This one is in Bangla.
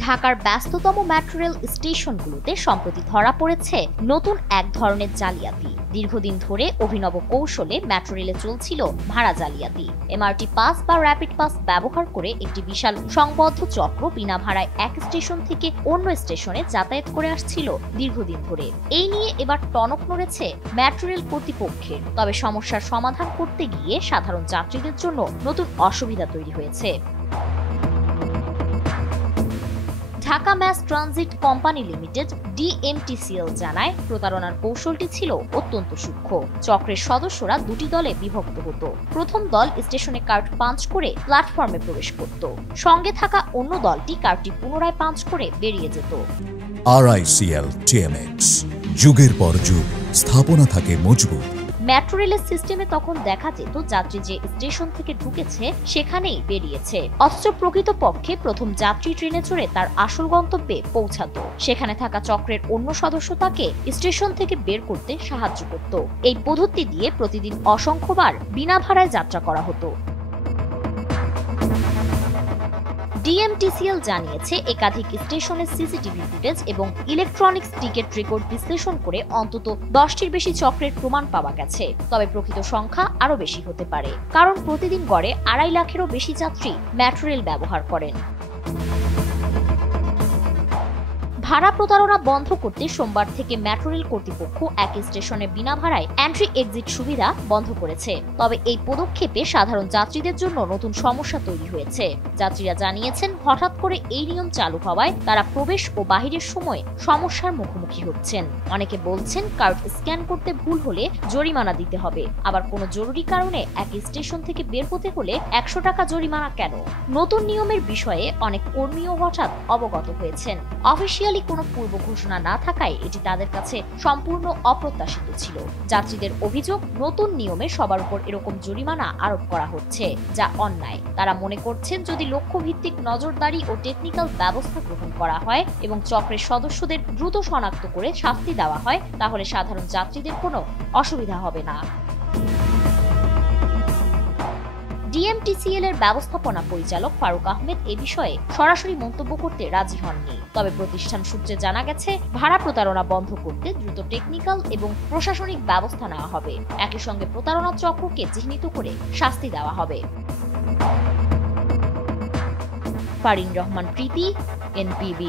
ঢাকার ব্যস্ততম মেট্রো রেল স্টেশনগুলোতে সম্প্রতি ধরা পড়েছে নতুন এক ধরনের জালিয়াতি। দীর্ঘদিন ধরে অভিনব কৌশলে মেট্রো রেলে চলছিল ভাড়া জালিয়াতি। এমআরটি পাস বা র্যাপিড পাস ব্যবহার করে একটি বিশাল সংবদ্ধ চক্র বিনা ভাড়ায় এক স্টেশন থেকে অন্য স্টেশনে যাতায়াত করে আসছিল দীর্ঘদিন ধরে। এই নিয়ে এবার টনক নড়েছে মেট্রো রেল কর্তৃপক্ষের। তবে সমস্যার সমাধান করতে গিয়ে সাধারণ যাত্রীদের জন্য নতুন অসুবিধা তৈরি হয়েছে। Dhaka mass transit company limited DMTCL জানায়, প্রতারণার কৌশলটি ছিল অত্যন্ত সূক্ষ্ম। চক্রের সদস্যরা দুটি দলে বিভক্ত হতো। প্রথম দল স্টেশনে কার্ড পাঞ্চ করে প্ল্যাটফর্মে প্রবেশ করত। সঙ্গে থাকা অন্য দলটি কার্ডটি পুনরায় পাঞ্চ করে বেরিয়ে যেত। RICL TMX, যুগের পর যুগ স্থাপনা থাকে মজবুত। মেট্রো রেলের সিস্টেমে তখন দেখা যেত যাত্রী যে স্টেশন থেকে ঢুকেছে সেখানেই বেরিয়েছে, অথচ প্রকৃতপক্ষে প্রথম যাত্রী ট্রেনে চড়ে তার আসল গন্তব্যে পৌঁছাতো। সেখানে থাকা চক্রের অন্য সদস্য তাকে স্টেশন থেকে বের করতে সাহায্য করত। এই পদ্ধতি দিয়ে প্রতিদিন অসংখ্যবার বিনা ভাড়ায় যাত্রা করা হতো। ডিএমটিসিএল জানিয়েছে, একাধিক স্টেশনের সিসিটিভি ফুটেজ এবং ইলেকট্রনিক্স টিকিট রেকর্ড বিশ্লেষণ করে অন্তত 10টির বেশি চক্রের প্রমাণ পাওয়া গেছে। তবে প্রকৃত সংখ্যা আরও বেশি হতে পারে, কারণ প্রতিদিন গড়ে 2.5 লাখেরও বেশি যাত্রী মেট্রো রেল ব্যবহার করেন। ভাড়া প্রতারণা বন্ধ করতে সোমবার থেকে মেট্রো রেল কর্তৃপক্ষ এক স্টেশনে বিনা ভাড়ায় এন্ট্রি এক্সিট সুবিধা বন্ধ করেছে। তবে এই পদক্ষেপে সাধারণ যাত্রীদের জন্য নতুন সমস্যা তৈরি হয়েছে। যাত্রীরা জানিয়েছেন, হঠাৎ করে এই নিয়ম চালু হওয়ায় তারা প্রবেশ ও বাহিরের সময় সমস্যার মুখোমুখি হচ্ছেন। অনেকে বলছেন, কার্ড স্ক্যান করতে ভুল হলে জরিমানা দিতে হবে। আবার কোনো জরুরি কারণে এক স্টেশন থেকে বের হতে হলে 100 টাকা জরিমানা কেন? নতুন নিয়মের বিষয়ে অনেক কর্মীও হঠাৎ অবগত হয়েছেন। অফিসিয়ালি কোনো পূর্ব ঘোষণা না থাকায় এটি তাদের কাছে সম্পূর্ণ অপ্রত্যাশিত ছিল। যাত্রীদের অভিযোগ, নতুন নিয়মে সবার উপর এরকম জরিমানা আরোপ করা হচ্ছে, যা অন্যায়। তারা মনে করছেন, যদি লক্ষ্যভিত্তিক নজরদারি ও টেকনিক্যাল ব্যবস্থা গ্রহণ করা হয় এবং চক্রের সদস্যদের দ্রুত শনাক্ত করে শাস্তি দেওয়া হয়, তাহলে সাধারণ যাত্রীদের কোনো অসুবিধা হবে না। ডিএমটিসিএল এর ব্যবস্থাপনা পরিচালক ফারুক আহমেদ এ বিষয়ে সরাসরি মন্তব্য করতে রাজি হননি। তবে প্রতিষ্ঠান সূত্রে জানা গেছে, ভাড়া প্রতারণা বন্ধ করতে দ্রুত টেকনিক্যাল এবং প্রশাসনিক ব্যবস্থা নেওয়া হবে। একই সঙ্গে প্রতারণা চক্রকে চিহ্নিত করে শাস্তি দেওয়া হবে। ফারিন রহমান প্রীতি, NPB।